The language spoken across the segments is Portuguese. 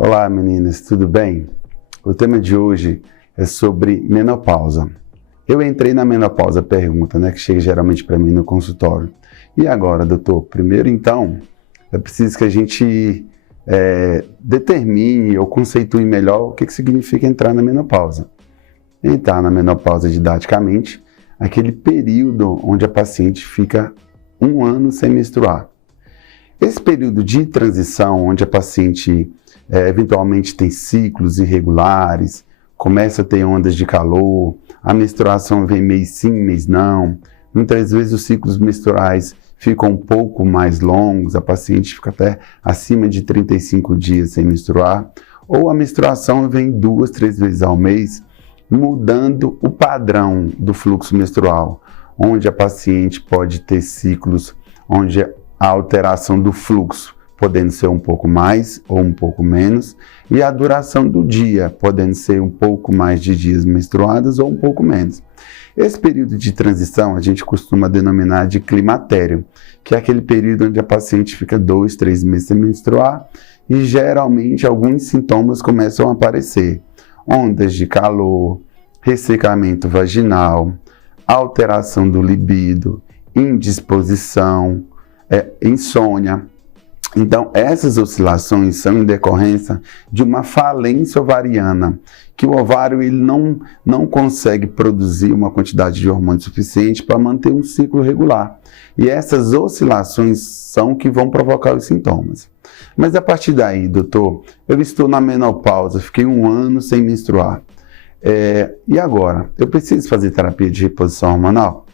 Olá meninas, tudo bem? O tema de hoje é sobre menopausa. Eu entrei na menopausa, pergunta, que chega geralmente para mim no consultório. E agora, doutor? Primeiro então, é preciso que a gente determine ou conceitue melhor o que significa entrar na menopausa. Entrar na menopausa didaticamente, aquele período onde a paciente fica 1 ano sem menstruar. Esse período de transição, onde a paciente eventualmente tem ciclos irregulares, começa a ter ondas de calor, a menstruação vem mês sim, mês não, muitas vezes os ciclos menstruais ficam um pouco mais longos, a paciente fica até acima de 35 dias sem menstruar, ou a menstruação vem 2, 3 vezes ao mês, mudando o padrão do fluxo menstrual, onde a paciente pode ter ciclos onde a alteração do fluxo podendo ser um pouco mais ou um pouco menos, e a duração do dia podendo ser um pouco mais de dias menstruadas ou um pouco menos. Esse período de transição a gente costuma denominar de climatério, que é aquele período onde a paciente fica 2, 3 meses sem menstruar e geralmente alguns sintomas começam a aparecer. Ondas de calor, ressecamento vaginal, alteração do libido, indisposição, insônia. Então, essas oscilações são em decorrência de uma falência ovariana, que o ovário ele não consegue produzir uma quantidade de hormônio suficiente para manter um ciclo regular. E essas oscilações são que vão provocar os sintomas. Mas a partir daí, doutor, eu estou na menopausa, fiquei 1 ano sem menstruar. E agora? Eu preciso fazer terapia de reposição hormonal?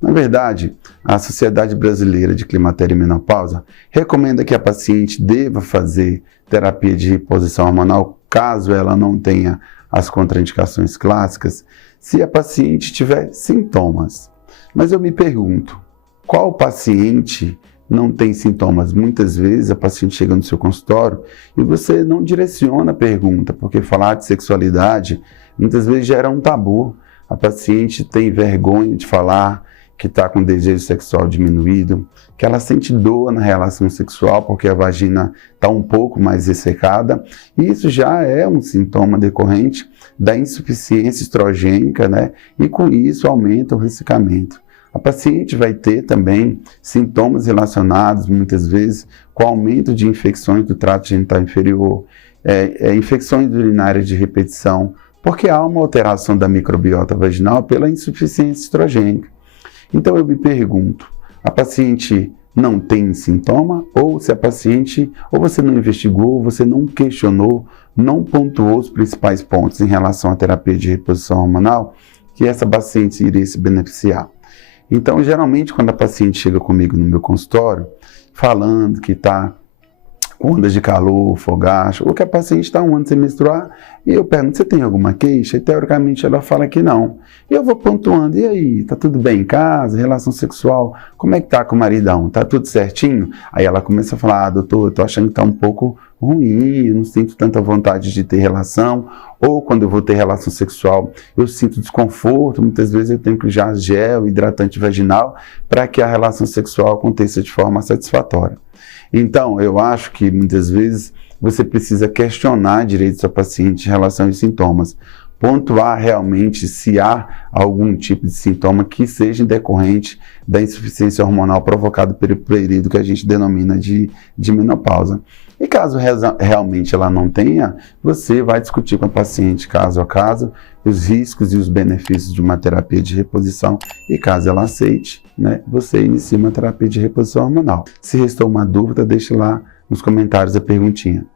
Na verdade, a Sociedade Brasileira de Climatério e Menopausa recomenda que a paciente deva fazer terapia de reposição hormonal caso ela não tenha as contraindicações clássicas, se a paciente tiver sintomas. Mas eu me pergunto, qual paciente não tem sintomas? Muitas vezes a paciente chega no seu consultório e você não direciona a pergunta, porque falar de sexualidade muitas vezes gera um tabu. A paciente tem vergonha de falar que está com desejo sexual diminuído, que ela sente dor na relação sexual porque a vagina está um pouco mais ressecada, e isso já é um sintoma decorrente da insuficiência estrogênica, e com isso aumenta o ressecamento. A paciente vai ter também sintomas relacionados, muitas vezes, com aumento de infecções do trato genital inferior, infecções urinárias de repetição, porque há uma alteração da microbiota vaginal pela insuficiência estrogênica. Então eu me pergunto, a paciente não tem sintoma? Ou se a paciente, ou você não investigou, você não questionou, não pontuou os principais pontos em relação à terapia de reposição hormonal, que essa paciente iria se beneficiar. Então, geralmente, quando a paciente chega comigo no meu consultório, falando que está com ondas de calor, fogacho, ou que a paciente está 1 ano sem menstruar, e eu pergunto, você tem alguma queixa? E teoricamente ela fala que não. E eu vou pontuando, e aí, tá tudo bem em casa, relação sexual, como é que tá com o maridão? Tá tudo certinho? Aí ela começa a falar, doutor, eu tô achando que tá um pouco ruim, eu não sinto tanta vontade de ter relação, ou quando eu vou ter relação sexual, eu sinto desconforto, muitas vezes eu tenho que usar gel, hidratante vaginal, para que a relação sexual aconteça de forma satisfatória. Então, eu acho que muitas vezes você precisa questionar direito do seu paciente em relação aos sintomas, pontuar realmente se há algum tipo de sintoma que seja decorrente da insuficiência hormonal provocada pelo período que a gente denomina de menopausa. E caso realmente ela não tenha, você vai discutir com a paciente caso a caso os riscos e os benefícios de uma terapia de reposição e caso ela aceite, você inicia uma terapia de reposição hormonal. Se restou uma dúvida, deixe lá nos comentários a perguntinha.